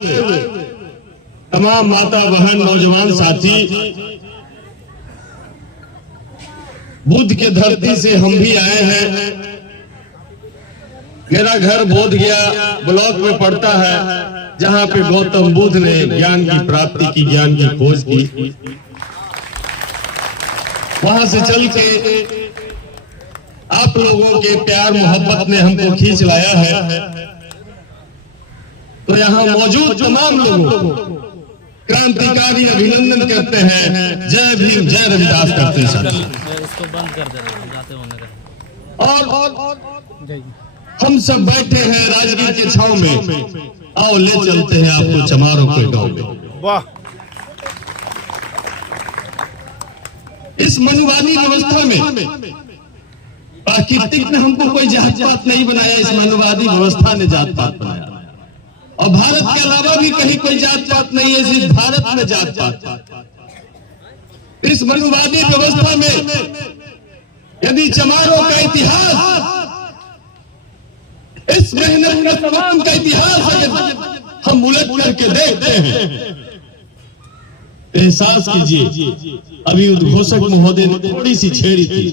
तमाम माता बहन नौजवान साथी, बुद्ध के धरती से हम भी आए हैं। मेरा घर बोध गया ब्लॉक में पड़ता है, जहां पे गौतम बुद्ध ने ज्ञान की प्राप्ति की, ज्ञान की खोज की। वहां से चल के आप लोगों के प्यार मोहब्बत ने हमको खींच लाया है। तो यहाँ मौजूद तमाम लोगों को क्रांतिकारी अभिनंदन करते हैं। जय भीम, जय रविदास करते हैं सर। इसको बंद कर देना जाते होने और हम सब बैठे हैं राजगीर के छांव में। आओ ले चलते हैं आपको चमारों के गांव में। वाह! इस मनुवादी व्यवस्था में प्राकृतिक ने हमको कोई जात पात नहीं बनाया, इस मनुवादी व्यवस्था ने जात पात बनाया। और भारत के अलावा भी कहीं कोई जात पात नहीं है, सिर्फ भारत में जात पात। इस मनुवादी व्यवस्था में यदि चमारों का इतिहास, इस मेहनत का तमाम का इतिहास अगर हम उलट करके देखते हैं, एहसास कीजिए अभी उद्घोषक महोदय ने थोड़ी सी छेड़ी थी।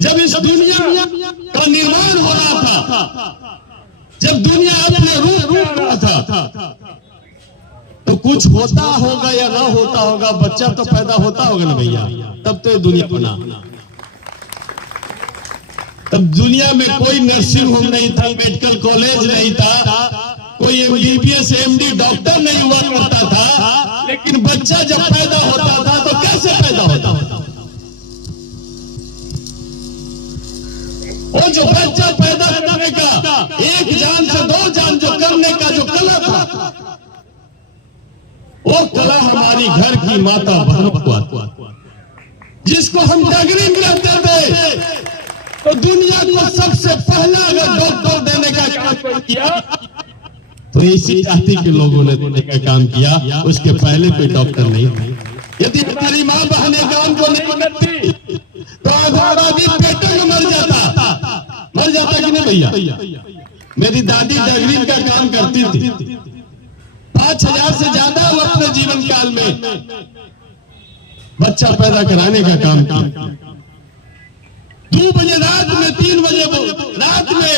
जब इस दुनिया का निर्माण हो रहा था, जब दुनिया अपने रूप में आ रहा था, तो कुछ होता होगा या ना होता होगा, बच्चा तो पैदा होता होगा ना भैया, तब तो दुनिया बना। तब दुनिया में कोई नर्सिंग होम नहीं था, मेडिकल कॉलेज नहीं था, कोई एमबीबीएस एमडी डॉक्टर नहीं हुआ करता था। लेकिन बच्चा जब पैदा होता था तो कैसे पैदा होता था? वो जो बच्चा पैदा करने का, एक जान से दो जान जो करने का जो कला था, वो कला हमारी घर की माता बहनों को, जिसको हम डगरी कहते थे। तो दुनिया को सबसे पहला अगर डॉक्टर देने का काम किया तो इसी जाति के लोगों ने देने का काम किया, उसके पहले कोई डॉक्टर नहीं। यदि हमारी माँ बहनें काम को नहीं करती तो आधा आदमी पेटों में मर जाता कि नहीं भैया? मेरी दादी डगरी का काम करती थी, 5000 से ज्यादा वो अपने जीवन काल में बच्चा पैदा कराने का काम किया। 2 बजे रात में, 3 बजे रात में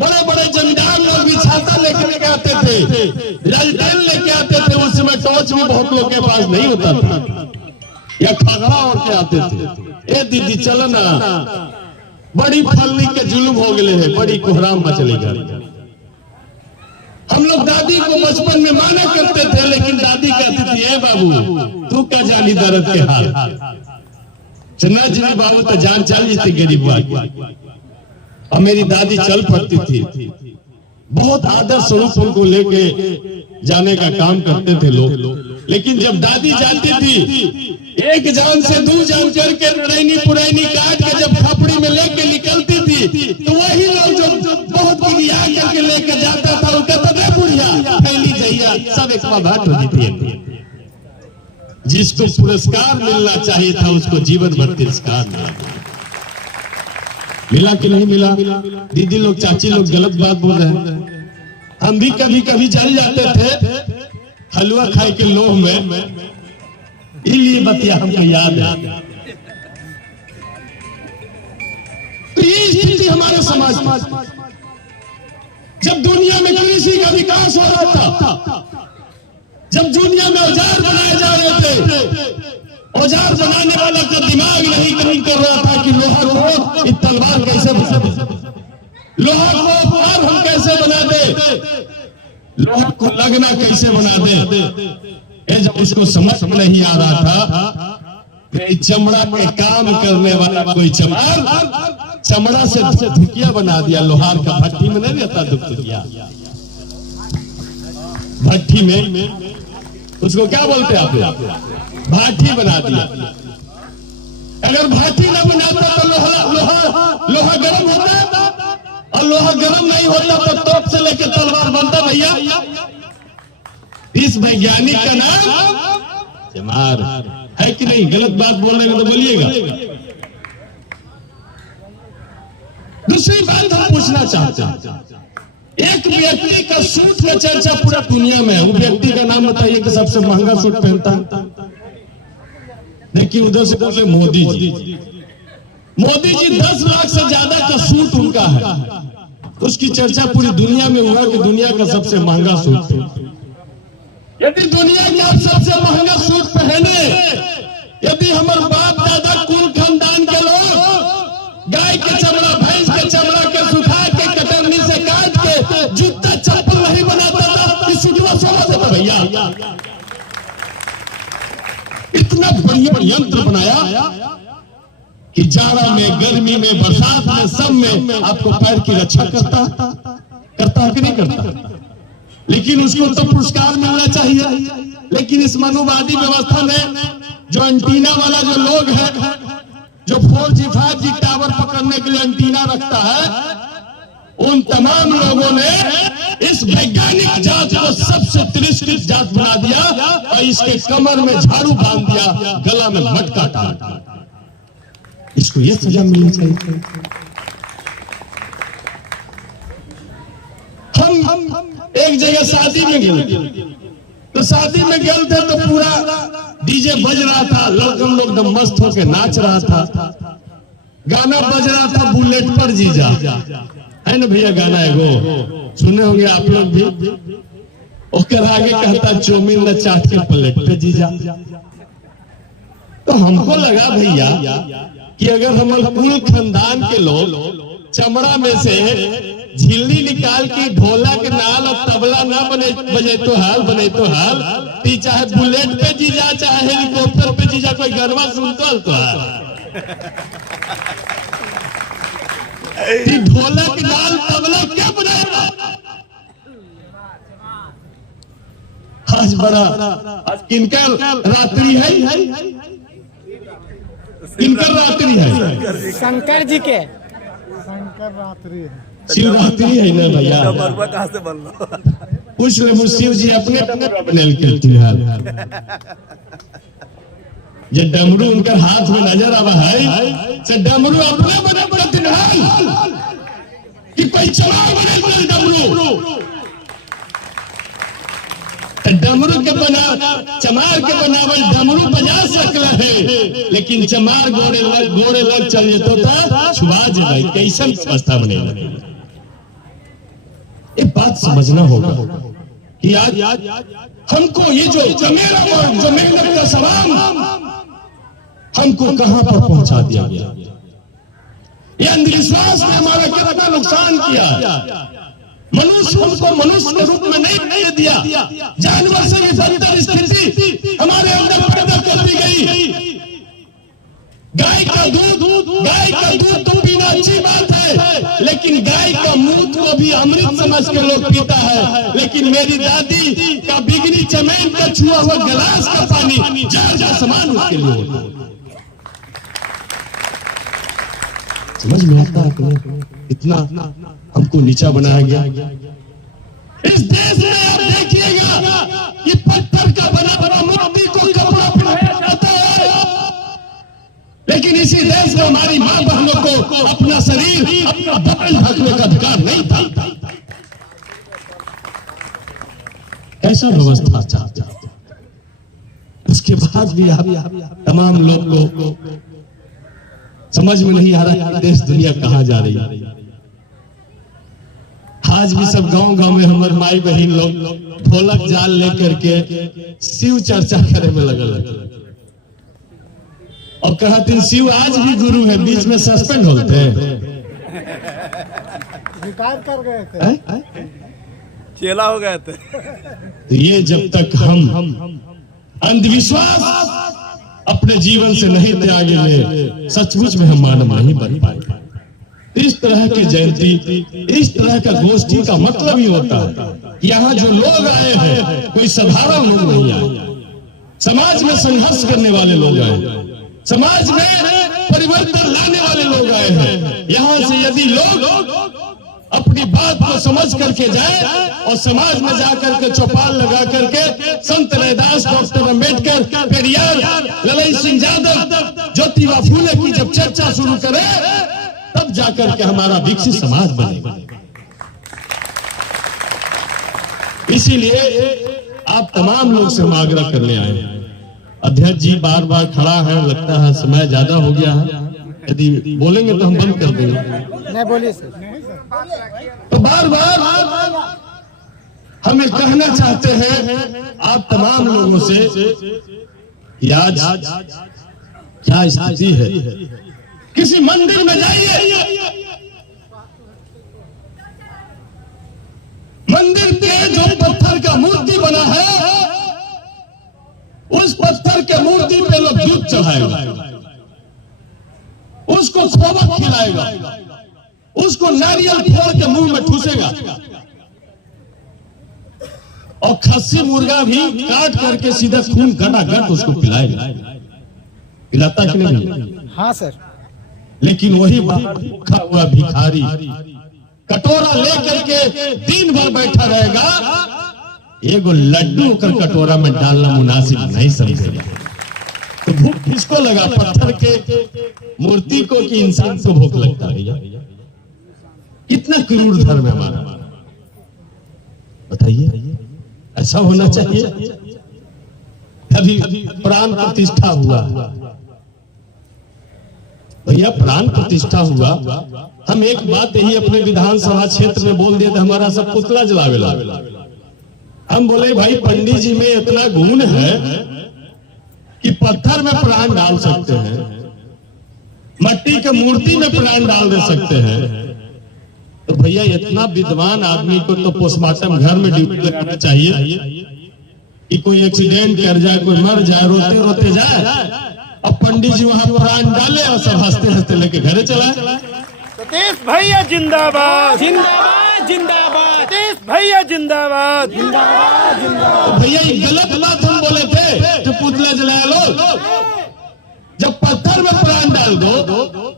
बड़े बड़े जमींदार लोग भी छाता लेकर के आते थे, लालटेन लेके आते थे। उस समय टॉर्च भी बहुत लोग के पास नहीं होता था, या खगड़ा ओढ़ के आते थे। ए दीदी चलो ना, बड़ी फलनी के जुल्म हो गए है, बड़ी कोहराम मचलेगा। हम लोग दादी को बचपन में माना करते थे, लेकिन दादी कहती थी, ए बाबू तू क्या जानी दर्द के हाल, चन्ना जी बाबू तो जान चल जाती गरीब। और मेरी दादी चल पड़ती थी, बहुत आदर स्वरूप उनको लेके जाने का काम करते थे लोग। लेकिन जब दादी जाती थी, एक जान से 2 जान करके नरैनी पुरैनी काट के जब खपड़ी में लेके निकलती थी, तो वही लोग जो बहुत गिरिया करके लेके जाता था, वो कहता था बुढ़िया फैली जइया, सब एक बात होती थी। जिसको पुरस्कार मिलना चाहिए था, उसको जीवन भर तिरस्कार मिला कि नहीं मिला? दीदी लोग, चाची लोग गलत बात बोल रहे हैं। हम भी कभी कभी चल जाते थे हलवा खाए के लोभ में, इसलिए बतिया हमको याद है। तो ये स्थिति हमारे समाज में, जब दुनिया में कृषि का विकास हो रहा था, जब दुनिया में औजार बनाए जा रहे थे, औजार बनाने वाला का दिमाग नहीं काम कर रहा था कि लोहा को तलवार कैसे बना दे, लोहा को पार हम कैसे बना दे, लोहा को लगना कैसे बना दे। जब उसको समझ नहीं आ रहा था कि चमड़ा के काम करने वाला कोई चमार चमड़ा से धुकिया बना दिया। लोहार का भट्टी में नहीं रहता धुकिया, भट्टी में उसको क्या बोलते हैं आप? भाटी बना दिया। अगर भाटी ना बनाता तो लोहा गर्म होता, और लोहा गर्म नहीं होता तो तोप से लेकर तलवार बनता भैया। इस वैज्ञानिक का नाम चमार है कि नहीं? गलत बात बोलने का तो बोलिएगा। दूसरी बात हम पूछना चाहते हैं, एक व्यक्ति का सूट का चर्चा पूरा दुनिया में है। वो व्यक्ति का नाम बताइए कि सबसे महंगा सूट पहनता है। देखिए उधर से बोले मोदी जी। मोदी जी 10 लाख से ज्यादा का सूट उनका है। उसकी चर्चा पूरी दुनिया में हुआ कि दुनिया का सबसे महंगा सूट। यदि दुनिया के आप सबसे महंगा सूट पहने, यदि हमारे बाप दादा कुल खानदान के लोग गाय के चमड़ा भैंस के चमड़ा के सुखा के कतरनी से काट के जूता चप्पल नहीं बनाता था, इस सूटवा सोना देता भैया। इतना बढ़िया यंत्र बनाया कि जाड़ा में, गर्मी में, बरसात में, सब में आपको पैर की रक्षा करता है कि नहीं करता। लेकिन उसको तो पुरस्कार मिलना चाहिए। लेकिन इस मनुवादी व्यवस्था में जो एंटीना वाला जो लोग है, जो 4G 5G टावर पकड़ने के लिए एंटीना रखता है, उन तमाम लोगों ने इस वैज्ञानिक जात को सबसे तिरस्कृत जात बना दिया और इसके कमर में झाड़ू बांध दिया, गला में मटका डाल। इसको ये सजा मिलनी चाहिए। हम एक जगह शादी में गए, तो शादी में गए थे तो पूरा डीजे बज रहा था, लड़कन लोग एकदम मस्त होकर नाच रहा था। गाना बज रहा था बुलेट पर जीजा, है ना भैया गाना एगो सुने होंगे आप लोग भी। उसके आगे कहता चौमिन न चाट के प्लेट पे जीजा। तो हमको लगा भैया कि अगर हमारे कुल खानदान के लोग चमड़ा में से झिल्ली निकाल के ढोलक नाल और तबला ना बजे तो हाल चाहे बुलेट पे जीजा चाहे हेलीकॉप्टर पे जीजा कोई गरबा सुनता तो ढोलक नाल तबला क्या बनाएगा। आज बड़ा आज किनकर रात्रि है, किनकर रात्रि है, शंकर जी के। शंकर रात्रि है, शिवरात्रि है ना भैया। कहाँ से बन लो पूछ ले शिव जी अपने अपने फिलहाल जो डमरू उनका हाथ में नजर आवा है, से डमरू अपने बने बड़े तिनहाल कि कोई चमार बने बड़े डमरू। डमरू के बना चमार के बनावल डमरू बजा सकला है, लेकिन चमार गोड़े लग चल जेतो था छुआ जाए कैसन अवस्था बनेगा। ये बात समझना होगा कि आज हमको ये जो जमेला और जो मेहनत का सवाल हमको कहां पर पहुंचा दिया गया। ये अंधविश्वास ने हमारा कितना नुकसान किया। मनुष्य हमको मनुष्य के रूप में नहीं दिया, जानवर से भी बदतर स्थिति हमारे अंदर पैदा कर दी गई। गाय का दूध तो पीना अच्छी बात है, लेकिन गाय का मूत्र को भी अमृत समझ के लोग पीता है। लेकिन मेरी दादी का बिगनी चमेन का छुआ हुआ गिलास का पानी जार का समान उसके लिए होता है। समझ में आता है इतना हमको नीचा बनाया गया। इस देश में आप देखिएगा कि पत्थर का बना मूर्ति को कपड़ा पहनाया जाता है, लेकिन इसी देश में हमारी मां बहनों को अपना शरीर अपना बदन ढकने का अधिकार नहीं था। ऐसा व्यवस्था चाहता, उसके बाद भी आप तमाम लोग को समझ में नहीं आ रहा है देश दुनिया कहां जा रही है। आज भी सब गांव में हमारे माई बहन लोग ढोलक जाल लेकर के शिव चर्चा करे में लगल और कहते शिव आज भी गुरु है, बीच में सस्पेंड होते हैं, रिटायर कर गए थे, चेला हो गए थे। तो ये जब तक हम अंधविश्वास अपने जीवन से नहीं त्यागेंगे, सचमुच में हम मानव नहीं बन पाएंगे। इस तरह की जयंती, इस तरह का गोष्ठी का मतलब ही होता है कि यहाँ जो लोग आए हैं कोई साधारण लोग नहीं आए, समाज में संघर्ष करने वाले लोग आए, समाज में परिवर्तन लाने वाले लोग आए हैं। यहाँ से यदि लोग अपनी बात को समझ करके जाए और समाज में जाकर के चौपाल लगा करके संत रैदास, डॉक्टर अम्बेडकर, पेरियार, ललाई सिंह यादव, ज्योतिबा फूले की जब चर्चा शुरू करे, तब जाकर के हमारा विकसित समाज बनेगा। इसीलिए आप तमाम लोग से हम आग्रह करने आए हैं। अध्यक्ष जी बार बार खड़ा है, लगता है समय ज्यादा हो गया है, यदि बोलेंगे तो हम बंद कर देंगे। नहीं बोलिए सर। तो बार बार हमें कहना चाहते हैं आप तमाम लोगों से कि आज क्या स्थिति है। किसी मंदिर में जाइए, मंदिर पे जो पत्थर का मूर्ति बना है, उस पत्थर के मूर्ति पे लोग दूध चढ़ाएगा, उसको खोबा खिलाएगा, उसको नारियल फोड़ के मुंह में ठूसेगा और खस्सी मुर्गा भी काट करके सीधा खून गटागट उसको पिलाएगा। पिलाता कि नहीं? हाँ सर। लेकिन वही भूखा हुआ भिखारी कटोरा लेकर के दिन भर बैठा रहेगा, एगो लड्डू कर कटोरा में डालना मुनासिब नहीं समझेगा। तो भूख किसको लगा, पत्थर के मूर्ति को कि इंसान को भूख लगता है? कितना क्रूर धर्म है हमारा, बताइए। ऐसा होना चाहिए? अभी प्राण प्रतिष्ठा हुआ भैया, प्राण प्रतिष्ठा हुआ। हम एक बात यही अपने विधानसभा क्षेत्र में बोल दिए थे, हमारा सब पुतला जलावे लगा। हम बोले भाई पंडित जी में इतना गुण है कि पत्थर में प्राण डाल सकते हैं, मट्टी के मूर्ति में प्राण डाल दे सकते हैं। तो भैया इतना विद्वान आदमी को तो पोस्टमार्टम घर में ड्यूटी लगाना चाहिए कि कोई एक्सीडेंट कर जाए, कोई मर जाए, रोते रोते जाए, अब पंडित जी वहां प्राण डाले और सब हंसते हंसते लेके घरे चला। सतीश भैया जिंदाबाद, जिंदाबाद, जिंदाबाद। सतीश भैया जिंदाबाद, जिंदाबाद, जिंदाबाद। तो भैया ये गलत बात हम बोले थे तो पुतला जलाया लो। जब पत्थर में प्राण डाल दो,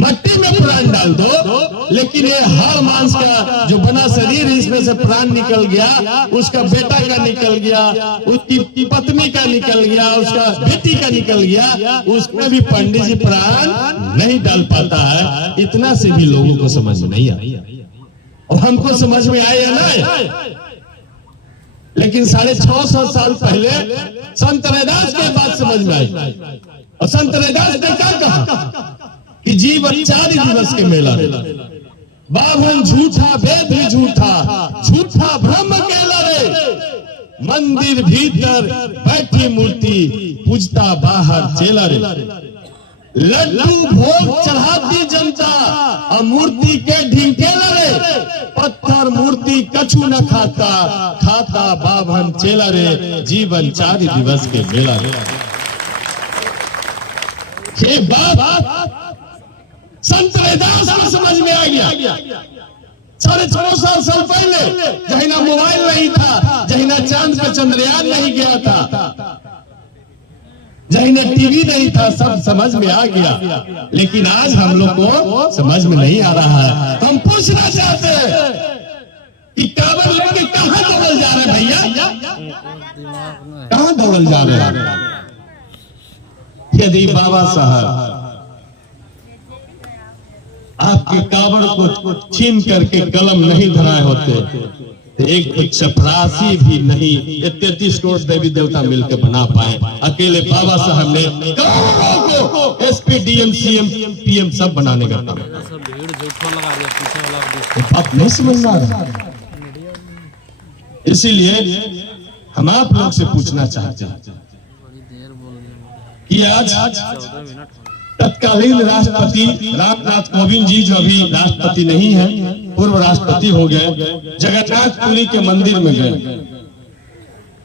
मट्टी में प्राण डाल दो, लेकिन ये हाड़ मांस का जो बना शरीर, इसमें से प्राण निकल गया, उसका बेटा का निकल गया, उसकी पत्नी का निकल गया, उसका बेटी का निकल गया, उसमें भी पंडित जी प्राण नहीं डाल पाता है। इतना से भी लोगों को समझ में नहीं आया, और हमको समझ में आए या ना, लेकिन 650 साल पहले संत रैदास के बात समझ में आई। और संत रैदास ने क्या कहा कि जीवन 4 दिवस के मेला रे, बाभन झूठा वेद भी झूठा, झूठा ब्रह्म केला रे, मंदिर भीतर बैठी मूर्ति, पूजता बाहर चेला रे। लड्डू भोग चढ़ाती जनता और मूर्ति के ढिंकेला रे, पत्थर मूर्ति कछु न खाता, खाता बाभन चेला रे, जीवन 4 दिवस के मेला रे। ये बात संत रैदास को समझ में आ गया। 450 साल पहले, जहिना मोबाइल नहीं था, जहिना चांद पे चंद्रयान नहीं गया था, जहिना टीवी नहीं था, सब समझ में आ गया। लेकिन आज हम लोग को समझ में नहीं आ रहा है। तो हम पूछना चाहते हैं कि कांवड़ लेके कहां दौड़ल जा रहे भैया, कहां दौड़ल जा रहे हैं? यदि बाबा साहब आपके कावड़ को छीन करके कलम नहीं धराए होते तो एक चपरासी भी नहीं, 33 करोड़ देवी देवता मिलकर बना पाए। अकेले बाबा साहब ने करोड़ों को एसपी, डीएम, सीएम, पीएम सब बनाने का काम। भीड़ झूठा लगा दिया पीछे वाला, आप नहीं समझना है। इसीलिए हम आप लोग से पूछना चाहते हैं कि आज तत्कालीन राष्ट्रपति रामनाथ कोविंद जी, जो अभी राष्ट्रपति नहीं है, पूर्व राष्ट्रपति हो गए, जगन्नाथपुरी के मंदिर में गए।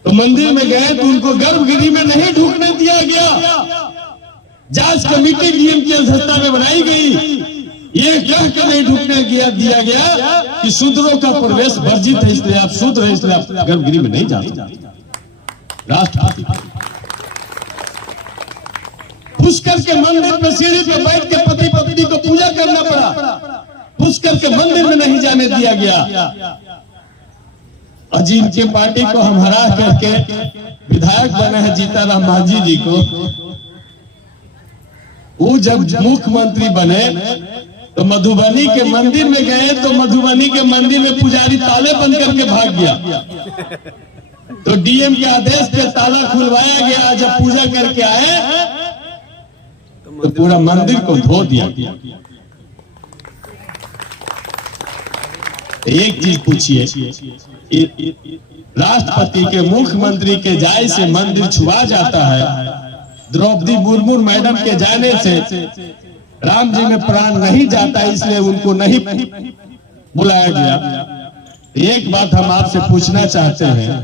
तो मंदिर में गए तो उनको गर्भगृह में नहीं ढूंढने दिया गया। जांच कमेटी डीएम की अध्यक्षता में बनाई गई, ये कह कर नहीं ढूंढने दिया गया कि शूद्रों का प्रवेश वर्जित है, इसलिए आप शूद्र है, इसलिए आप गर्भगृह में नहीं जा सकते। राष्ट्रपति पुष्कर के मंदिर पे सीढ़ी पे बैठ के पति पत्नी को पूजा करना पड़ा, पुष्कर के मंदिर में नहीं जाने दिया गया। और जिनकी पार्टी को हम हरा करके विधायक बने हैं जीताराम मांझी जी को, वो जब मुख्यमंत्री बने तो मधुबनी के मंदिर में गए तो मधुबनी के मंदिर में पुजारी ताले बंद करके भाग गया। तो डीएम के आदेश पे ताला खुलवाया गया। जब पूजा करके आए तो पूरा मंदिर को धो दिया गया। एक चीज पूछिए, राष्ट्रपति के मुख्यमंत्री के जाए से मंदिर छुआ जाता है, द्रौपदी मुर्मू मैडम के जाने से राम जी में प्राण नहीं जाता, इसलिए उनको नहीं बुलाया गया। एक बात हम आपसे पूछना चाहते हैं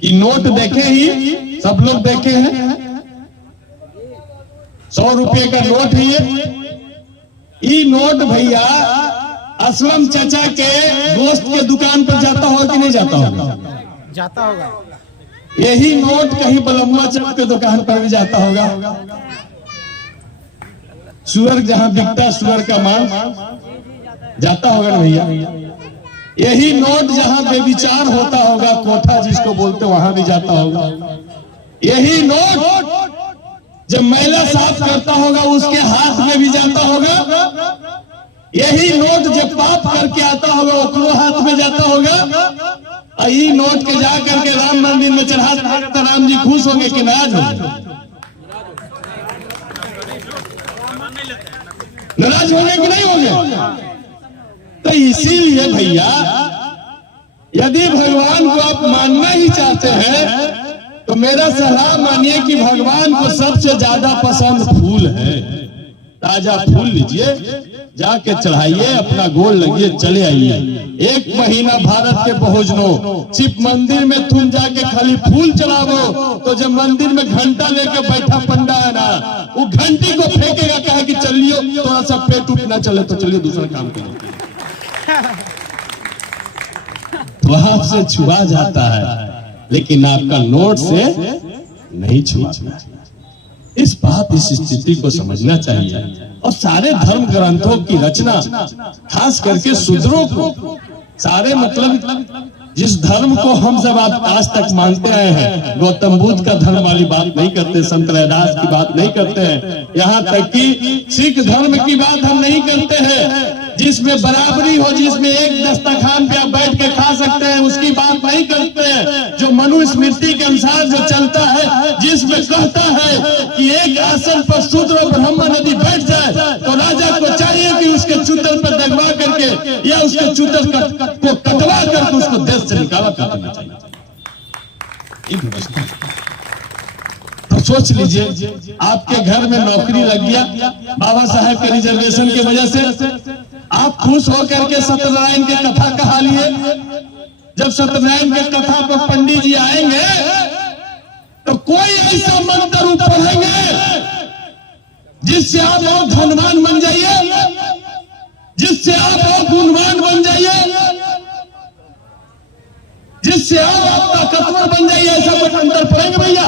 कि नोट देखे ही सब लोग देखे हैं, 100 रुपये का नोट है ये नोट भैया असलम चाचा के दोस्त के दुकान पर जाता होगा कि नहीं जाता होगा? जाता होगा। यही नोट कहीं बलम्मा चौक के दुकान पर भी जाता होगा। सुअर जहां बिकता सुअर का मांस जाता होगा ना भैया। यही नोट जहां बेविचार होता होगा, कोठा जिसको बोलते वहां भी जाता होगा। यही नोट जब मैला साफ करता होगा उसके हाथ में भी जाता होगा। यही नोट जब पाप करके आता होगा ओकरो हाथ में जाता होगा। और ये नोट के जा करके राम मंदिर में चढ़ा तो राम जी खुश होंगे कि नाराज होंगे? नाराज होंगे कि नहीं होंगे? तो इसीलिए भैया यदि भगवान को आप मानना ही चाहते हैं तो मेरा सलाह मानिए कि भगवान को सबसे ज्यादा पसंद फूल है। ताजा फूल लीजिए, जाके चढ़ाइए, अपना गोल लगिए, चले आइए। 1 महीना भारत के भोजनो सिर्फ मंदिर में तुम जाके खाली फूल चढ़ावो तो जब मंदिर में घंटा लेके बैठा पंडा है ना, वो घंटी को फेंकेगा, कहे कि चलियो थोड़ा सा पेट उठ ना चले तो चलिए दूसरा काम करो। वहां से छुआ जाता है लेकिन आपका नोट से नहीं छुआ। इस स्थिति को समझना चाहिए। और सारे धर्म ग्रंथों की रचना खास करके शूद्रों को, सारे मतलब जिस धर्म को हम सब आज तक मानते आए हैं, गौतम बुद्ध का धर्म वाली बात नहीं करते, संत रैदास की बात नहीं करते हैं, यहाँ तक कि सिख धर्म की बात हम नहीं करते हैं, जिसमें बराबरी हो, जिसमें एक दस्तरखान पे आप बैठ के खा सकते हैं, उसकी बात नहीं करते हैं। जो मनुस्मृति के अनुसार जो चलता है, जिसमें कहता है कि एक आसन पर शूद्र और ब्राह्मण यदि बैठ जाए तो राजा को चाहिए कि उसके चूतर पर दगवा करके या उसके चूतर को कटवा करके उसको देश से निकाला कर देना चाहिए। तो सोच लीजिए, आपके घर में नौकरी लग गया बाबा साहेब के रिजर्वेशन की वजह से, आप खुश होकर के सत्यनारायण की कथा कहा लिए। जब सत्यनारायण के कथा पर पंडित जी आएंगे तो कोई ऐसा मंत्र पढ़ेंगे जिससे आप और धनवान बन जाइए, जिससे आप और गुणवान बन जाइए, जिससे आप ताकतवर बन जाइए। ऐसा कुछ मंत्र पढ़ेंगे भैया?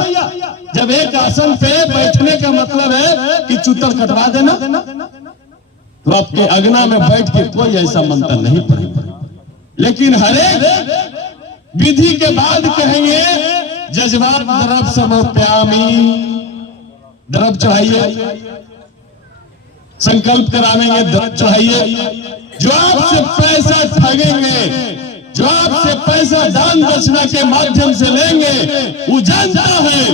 जब एक आसन पे बैठने का मतलब है कि चूतर कटवा देना, तो आपके अगना में बैठ के कोई ऐसा मंत्र नहीं पढ़ेगा। लेकिन हरेक विधि के बाद कहेंगे जज्बात द्रव समर्प्यामी, द्रव चढ़ाइए, संकल्प करावेंगे, द्रव चढ़ाइए। जो आपसे पैसा ठगेंगे, जो आपसे पैसा दान दक्षिणा के माध्यम से लेंगे, वो जानता है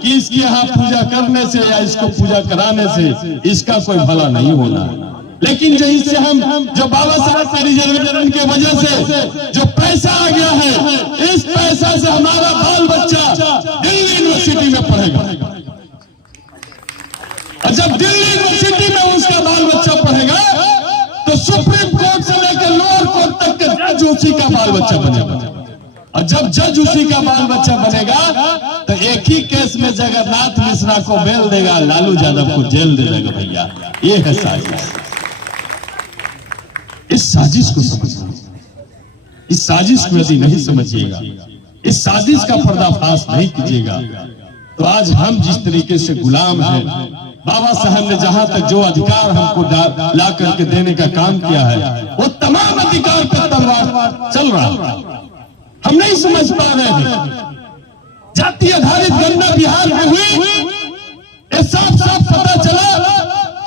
कि इसकी यहाँ पूजा करने से या इसको पूजा कराने से इसका कोई भला नहीं होना। लेकिन जो इससे हम जो बाबा साहब के रिजर्वेशन की वजह से जो पैसा आ गया है, इस पैसा से हमारा बाल बच्चा दिल्ली यूनिवर्सिटी में पढ़ेगा। और जब दिल्ली यूनिवर्सिटी में उसका बाल बच्चा पढ़ेगा तो सुप्रीम कोर्ट से लेकर लोअर कोर्ट तक के जज उसी का बाल बच्चा बनेगा। और जब जज उसी का बाल बच्चा बनेगा तो एक ही केस में जगन्नाथ मिश्रा को बेल देगा, लालू यादव को जेल दे देगा। भैया ये है साजिश। इस साजिश को समझना, इस साजिश को यदि नहीं समझिएगा, इस साजिश का पर्दाफाश नहीं कीजिएगा तो आज हम जिस तरीके से गुलाम हैं, बाबा साहब ने जहां तक जो अधिकार हमको ला करके देने का काम किया है, वो तमाम अधिकार पर तलवार चल रहा है। हम नहीं समझ पा रहे हैं। जाति आधारित गणना बिहार में हुई, साफ साफ पता चला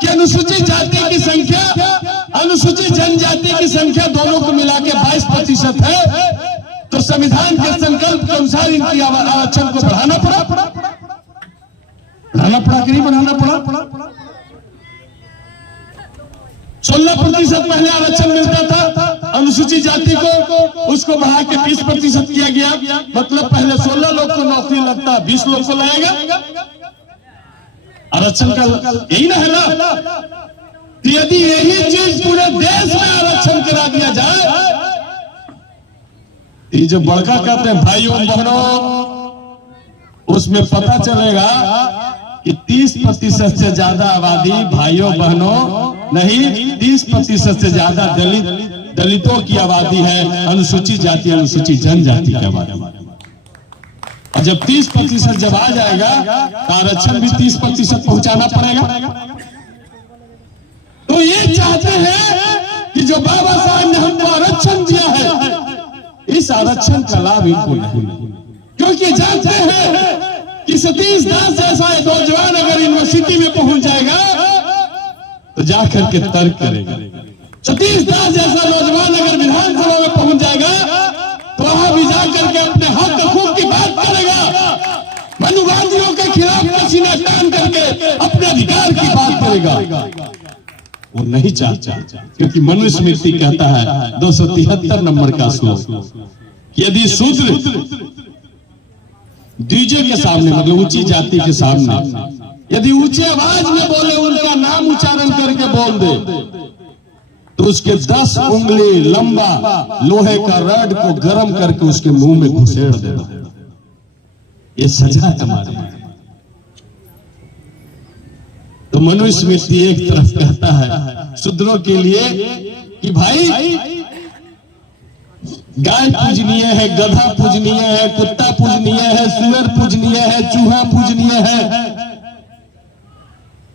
कि अनुसूचित जाति की संख्या, अनुसूचित जनजाति की संख्या दोनों को मिला के 22% है, तो संविधान के संकल्प के अनुसार इनकी आरक्षण को बढ़ाना पड़ा कि नहीं बढ़ाना पड़ा? 16% पहले आरक्षण मिलता था अनुसूचित जाति को, उसको बढ़ा के 20% किया गया। मतलब पहले 16 लोग को नौकरी लगता, 20 लोग को लाएगा। आरक्षण का यही ना है ना? तो यदि यही चीज पूरे देश में आरक्षण करा दिया जाए, ये जो बड़का कहते हैं भाइयों बहनों, उसमें पता चलेगा कि 30% से ज्यादा आबादी भाइयों बहनों नहीं, 30% से ज्यादा दलितों की आबादी है, अनुसूचित जाति अनुसूचित जनजाति की आबादी। और जब 30% जब आ जाएगा तो आरक्षण भी 30% पहुंचाना पड़ेगा। तो ये चाहते हैं कि जो बाबा साहब ने हमको आरक्षण दिया है, इस आरक्षण का लाभ इनको नहीं, क्योंकि जानते हैं कि सतीश दास जैसा एक नौजवान अगर यूनिवर्सिटी में पहुंच जाएगा तो जाकर के तर्क करेगा। सतीश दास जैसा नौजवान अगर विधानसभा में पहुंच जाएगा तो वहां भी जाकर के अपने हक हकूक की बात करेगा, मनुवादियों के खिलाफ पसीना तान करके अपने अधिकार की बात करेगा। वो नहीं चाहता, क्योंकि मनुस्मृति कहता है 273 नंबर का श्लोक, यदि शूद्र द्विजों के सामने, मतलब ऊंची जाति के सामने, यदि ऊंचे आवाज में बोले, उनका नाम उच्चारण करके बोल दे, तो उसके 10 उंगली लंबा लोहे का रड को गर्म करके उसके मुंह में घुसेड़ देना। ये सजा है हमारे। तो मनुस्मृति एक तरफ कहता है शूद्रों के लिए कि भाई गाय पूजनीय है, गधा पूजनीय है, कुत्ता पूजनीय है, सुअर पूजनीय है, चूहा पूजनीय है,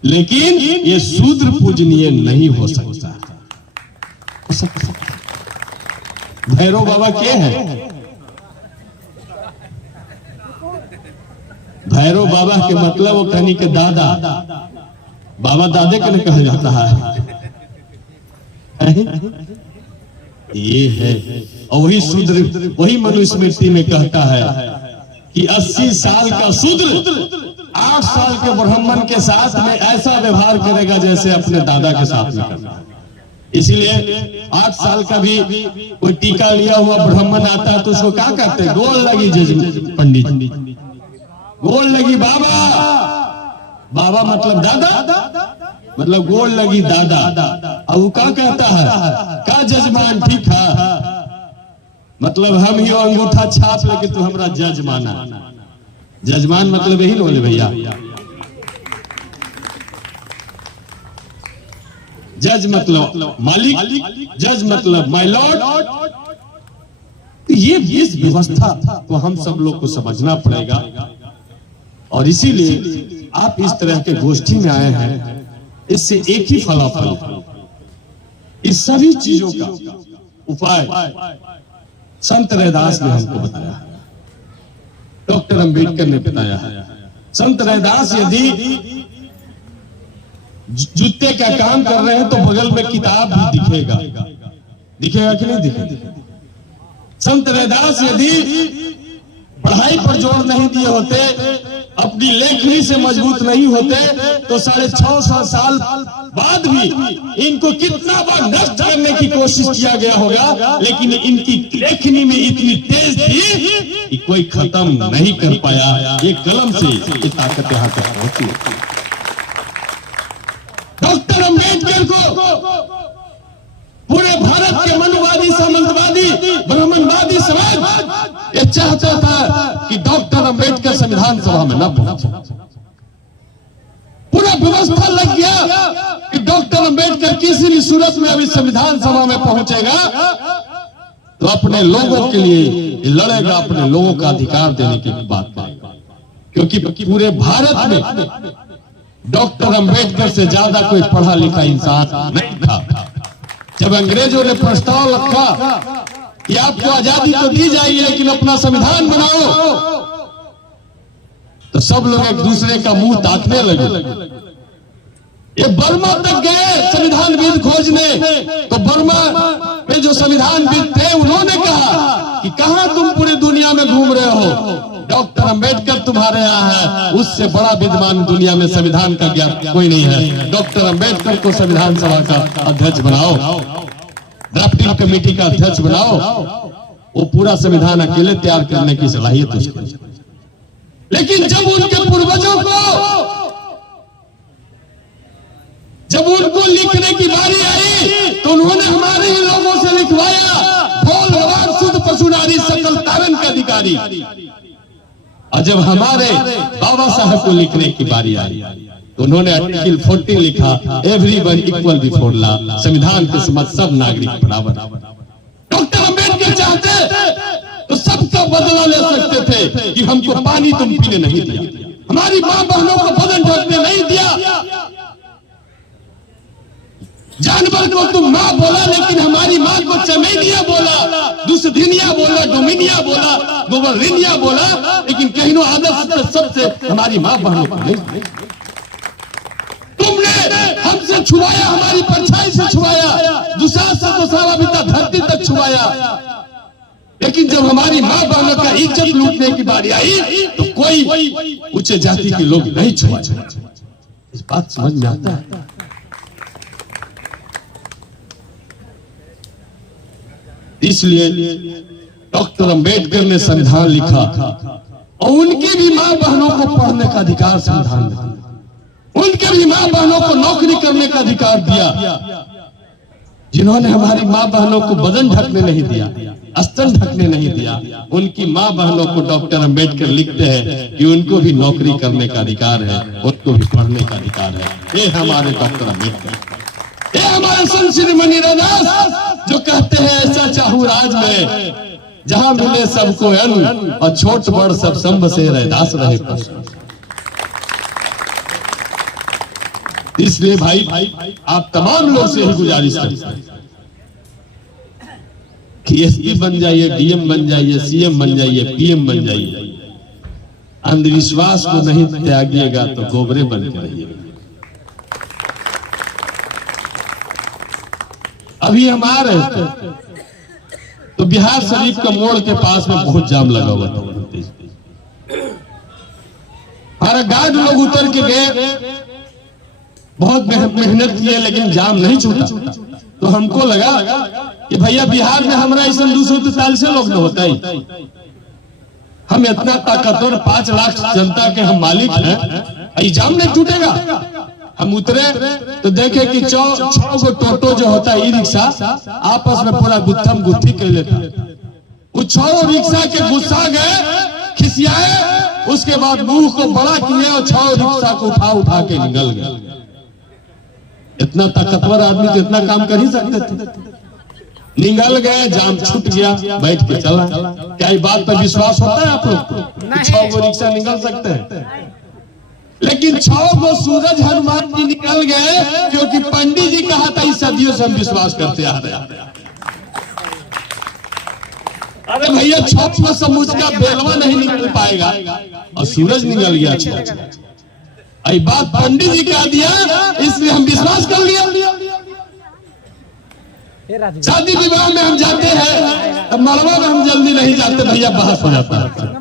लेकिन ये शूद्र पूजनीय नहीं हो सकता। भैरव बाबा क्या है? भैरव बाबा के मतलब वो कहनी के दादा, बाबा दादे के लिए कहा जाता है। ये है, और वही शूद्र, वही मनुस्मृति में कहता है कि 80 साल का शूद्र 8 साल के ब्राह्मण के साथ में ऐसा व्यवहार करेगा जैसे अपने दादा के साथ में करता है। इसलिए 8 साल का भी कोई टीका लिया हुआ ब्राह्मण आता है तो उसको क्या कहते हैं? गोल लगी पंडित, गोल लगी बाबा। बाबा मतलब दादा, मतलब गोल लगी दादा। अब वो क्या कहता है? का जजमान ठीक है, मतलब हम ही अंगूठा छाप लेके तो हमरा जज माना। जजमान मतलब यही बोले भैया, जज मतलब मालिक, जज मतलब माय लॉर्ड। ये इस व्यवस्था को हम सब लोग को समझना पड़ेगा, और इसीलिए आप इस तरह के गोष्ठी में आए हैं। इससे एक ही फलाफल, इस सभी चीजों का उपाय संत रैदास ने हमको बताया, डॉक्टर अंबेडकर ने बताया है। संत रैदास यदि जूते का काम कर रहे हैं तो बगल में किताब भी दिखेगा, दिखेगा कि नहीं दिखेगा? संत रैदास यदि पढ़ाई पर जोर नहीं दिए होते, अपनी लेखनी से मजबूत नहीं होते, तो 650 साल बाद भी इनको कितना बार नष्ट करने की कोशिश किया गया होगा, लेकिन इनकी लेखनी में इतनी तेज थी कि कोई खत्म नहीं कर पाया। ये कलम से ये ताकत यहाँ तक पहुंची। डॉक्टर अंबेडकर को पूरे भारत के मनुवादी, सामंतवादी, ब्राह्मणवादी समाज ये चाहता था कि डॉक्टर अंबेडकर संविधान सभा में न पहुंचे। पूरा व्यवस्था लग गया कि डॉक्टर अंबेडकर किसी भी सूरत में अभी संविधान सभा में पहुंचेगा तो अपने लोगों के लिए लड़ेगा, अपने लोगों का अधिकार देने की बात करेगा। क्योंकि पूरे भारत में डॉक्टर अंबेडकर से ज्यादा कोई पढ़ा लिखा इंसान नहीं था। जब अंग्रेजों ने प्रस्ताव रखा कि आपको आजादी तो दी जाएगी लेकिन अपना संविधान बनाओ, तो सब लोग एक दूसरे का मुंह ताकने लगे। ये बर्मा तक गए संविधानविद खोजने, तो बर्मा में जो संविधानविद थे उन्होंने कहा कि कहां तुम पूरी दुनिया में घूम रहे हो, डॉक्टर अंबेडकर तुम्हारे यहाँ है, उससे बड़ा विद्वान दुनिया में संविधान का ज्ञान कोई नहीं है। डॉक्टर अंबेडकर को संविधान सभा का अध्यक्ष बनाओ, ड्राफ्टिंग कमेटी का अध्यक्ष बनाओ, वो पूरा संविधान अकेले तैयार करने की सलाहियत उसको। लेकिन जब उनके पूर्वजों को, जब उनको लिखने की बारी आई तो उन्होंने हमारे ही लोगों से लिखवाया, बोल भगवान शुद्ध पशु नारी सकल तारण का अधिकारी। और जब हमारे बाबा साहब को लिखने की बारी आई तो उन्होंने आर्टिकल 40 लिखा, एवरीवन इक्वल बिफोर लॉ, संविधान के समक्ष सब नागरिक बराबर। डॉक्टर अंबेडकर चाहते तो सबका बदला ले सकते थे कि हमको पानी तुम पीने नहीं दिया, हमारी मां बहनों को बदन ढकने नहीं दिया, जानवर को तुम मां बोला लेकिन हमारी मां को चमेलिया बोला, दुष्दिनिया बोला, डोमिनिया बोला, गोवर्धनिया बोला, लेकिन कहीं नो आदर सबसे हमारी मां बहनों को नहीं। तुमने हमसे छुआया, हमारी परछाई से छुआया, दुसाध से दुसावाबिता धरती तक छुआया, लेकिन जब हमारी मां बहनों का इज्जत लूटने की बारी आई तो कोई उच्च जाति के लोग नहीं छुआ। इस बात समझ में आता है? इसलिए डॉक्टर अंबेडकर ने संविधान लिखा और उनकी भी मां बहनों को पढ़ने का अधिकार संविधान ने दिया, उनके भी मां बहनों को नौकरी करने का अधिकार दिया। जिन्होंने हमारी मां बहनों को बदन ढकने नहीं दिया, स्तन ढकने नहीं दिया, उनकी मां बहनों को डॉक्टर अंबेडकर लिखते हैं कि उनको भी नौकरी करने का अधिकार है, उनको भी पढ़ने का अधिकार है। ये हमारे डॉक्टर अंबेडकर, ये हमारे संत शिरोमणि रैदास जो कहते हैं ऐसा चाहूं राज में जहां मिले सबको अन्न और छोट बड़ सब संभ से रैदास रहे प्रसन्न। इसलिए भाई आप तमाम लोग से ही गुजारिश करते हैं कि एसपी बन जाइए, डीएम बन जाइए, सीएम बन जाइए, पीएम बन जाइए, अंधविश्वास को नहीं त्यागिएगा तो गोबरे बन के रहिएगा। अभी हम आ रहे थे तो बिहार शरीफ का मोड़ के पास में बहुत जाम लगा हुआ था। हमारा गार्ड लोग उतर के गए, बहुत मेहनत किए लेकिन जाम नहीं छूटा। तो हमको लगा कि भैया बिहार में हमारा ऐसा 243 लोग न होता ही, हम इतना ताकतवर 5 लाख जनता के हम मालिक हैं, जाम नहीं टूटेगा। हम उतरे तो देखे कि 6 गो टोटो जो होता है ई रिक्शा आपस में पूरा गुत्थम गुत्थी कर लेता। वो 6 रिक्शा के गुस्सा गए, खिसियाए, उसके बाद मुंह को बड़ा किए और 6 रिक्शा को उठा के निकल गए। इतना ताकतवर आदमी तो इतना काम कर ही सकते थे। निकल गए, जाम छूट गया, बैठ के चला। क्या ये बात पर विश्वास होता है आप लोग को? 6 गो रिक्शा निकल सकते हैं, लेकिन 6 गो सूरज हनुमान जी निकल गए क्योंकि पंडित जी कहा था इस सदियों से हम विश्वास करते आ रहे हैं। अरे भैया 6 में समूचा बेलवा नहीं निकल पाएगा और सूरज निकल गया 6। आई बात पंडित जी कह दिया इसलिए हम विश्वास कर लिया। शादी विवाह में हम जाते हैं, मरवा में हम जल्दी नहीं जाते भैया, बहस हो जाता है।